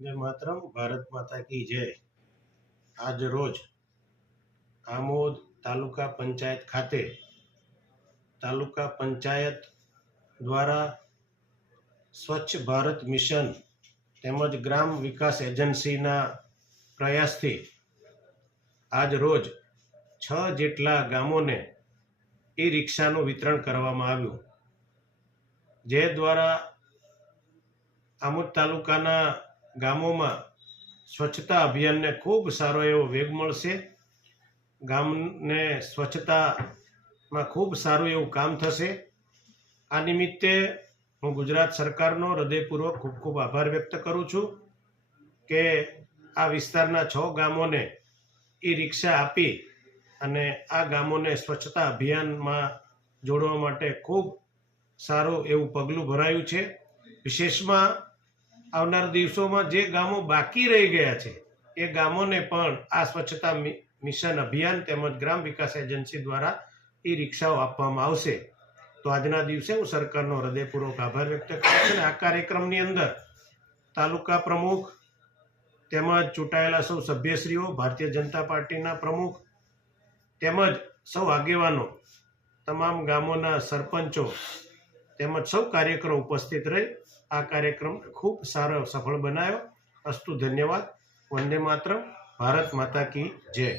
वंदे मातरम। भारत माता की जय। आज रोज आमोद तालुका पंचायत खाते तालुका पंचायत द्वारा स्वच्छ भारत मिशन તેમજ ગ્રામ વિકાસ એજન્સીના પ્રયાસથી આજ રોજ 6 જેટલા ગામોને ઈ રિક્ષાનું વિતરણ કરવામાં આવ્યું, જે દ્વારા આમોદ તાલુકાના ગામોમાં સ્વચ્છતા અભિયાનને ખૂબ સારો એવો વેગ મળશે। ગામને સ્વચ્છતામાં ખૂબ સારું એવું કામ થશે। આ નિમિત્તે હું ગુજરાત સરકારનો હૃદયપૂર્વક ખૂબ ખૂબ આભાર વ્યક્ત કરું છું કે આ વિસ્તારના 6 ગામોને ઈ રિક્ષા આપી અને આ ગામોને સ્વચ્છતા અભિયાનમાં જોડવા માટે ખૂબ સારું એવું પગલું ભરાયું છે। વિશેષમાં આવનાર દિવસોમાં જે ગામો બાકી રહી ગયા છે એ ગામોને પણ આ સ્વચ્છતા મિશન અભિયાન તેમજ ગ્રામ વિકાસ એજન્સી દ્વારા ઈ રિક્ષાઓ આપવામાં આવશે। તો આજના દિવસે હું સરકારનો હૃદયપૂર્વક આભાર વ્યક્ત કરું છું। આ કાર્યક્રમની અંદર તાલુકા પ્રમુખ તેમજ ચૂંટાયેલા સૌ સભ્યશ્રીઓ, ભારતીય જનતા પાર્ટીના પ્રમુખ તેમજ સૌ આગેવાનો, તમામ ગામોના સરપંચો તેમજ સૌ કાર્યકરો ઉપસ્થિત રહી આ કાર્યક્રમ ખૂબ સારો સફળ બનાવ્યો। અસ્તુ ધન્યવાદ। વંદે માતરમ। ભારત માતા કી જય।